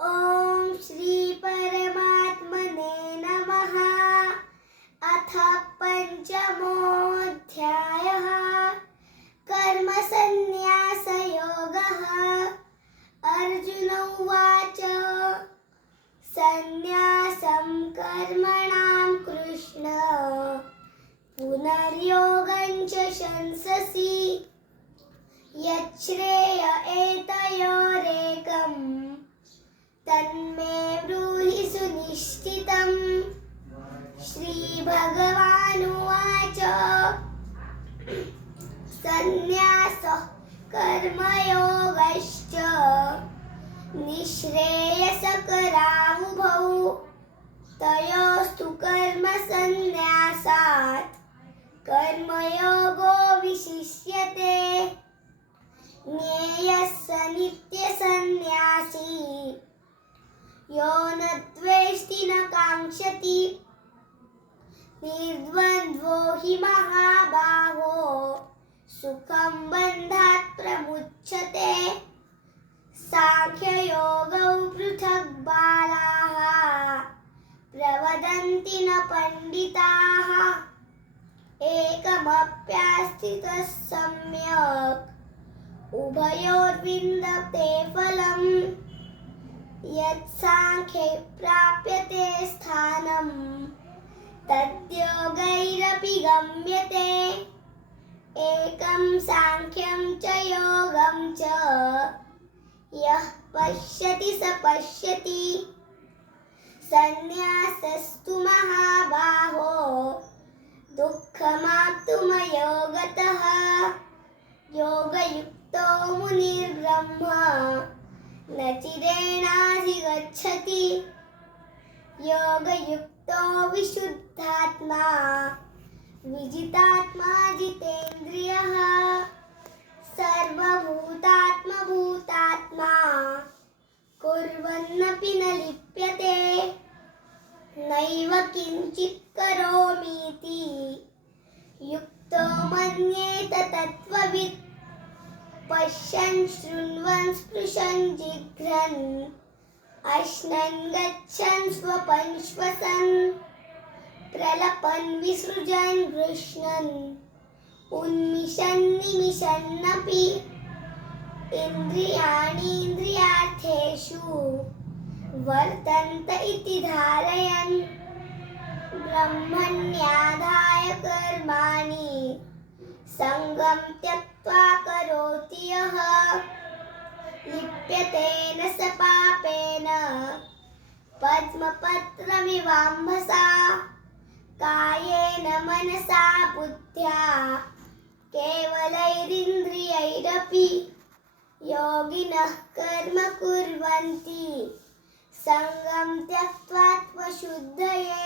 ॐ श्री परमात्मने नमः। अथ पञ्चमोऽध्यायः। कर्मसन्न्यासयोगः। अर्जुन उवाच सन्न्यासं कर्मणां कृष्ण पुनर्योगं च शंससि यच्छ्रेय एतयोरेकम् तन्मे ब्रूहि सुनिश्चितम्। श्रीभगवानुवाच सन्न्यासः कर्मयोगश्च निःश्रेयसकरावुभौ तयोस्तु कर्मसन्न्यासात् कर्मयोगो विशिष्यते। ज्ञेयः स नित्यसन्न्यासी यो न द्वेष्टि न काङ्क्षति निर्द्वन्द्वो हि महाबाहो सुखं बन्धात् प्रमुच्यते। सांख्ययोगौ पृथक् बालाः प्रवदन्ति न पण्डिताः एकमप्यास्थितः सम्यक् उभयोर्विन्दते फलम्। यत्साङ्ख्ये प्राप्यते स्थानं तद्योगैरपि गम्यते। एकं साङ्ख्यं च योगं च यः पश्यति स पश्यति। सन्न्यासस्तु महाबाहो दुःखमाप्तुमयोगतः योगयुक्तो मुनिर्ब्रह्म न चिरेणाधिगच्छति। योगयुक्तो विशुद्धात्मा विजितात्मा जितेन्द्रियः सर्वभूतात्मभूतात्मा कुर्वन्नपि न लिप्यते। नैव किञ्चित् करोमीति युक्तो मन्येत तत्त्ववित्। पश्यन् शृण्वन् स्पृशन् जिघ्रन् अश्नन् गच्छन् स्वपन् श्वसन् प्रलपन् विसृजन् गृह्णन् उन्मिषन् निमिषन्नपि इन्द्रियाणीन्द्रियार्थेषु वर्तन्त इति धारयन् ब्रह्मण्याधाय कर्माणि सङ्गं त्यक्त्वा करोति यः लिप्यते न स पापेन पद्मपत्रमिवाम्भसा। कायेन मनसा बुद्ध्या केवलैरिन्द्रियैरपि योगिनः कर्म कुर्वन्ति सङ्गं त्यक्त्वा त्वशुद्धये।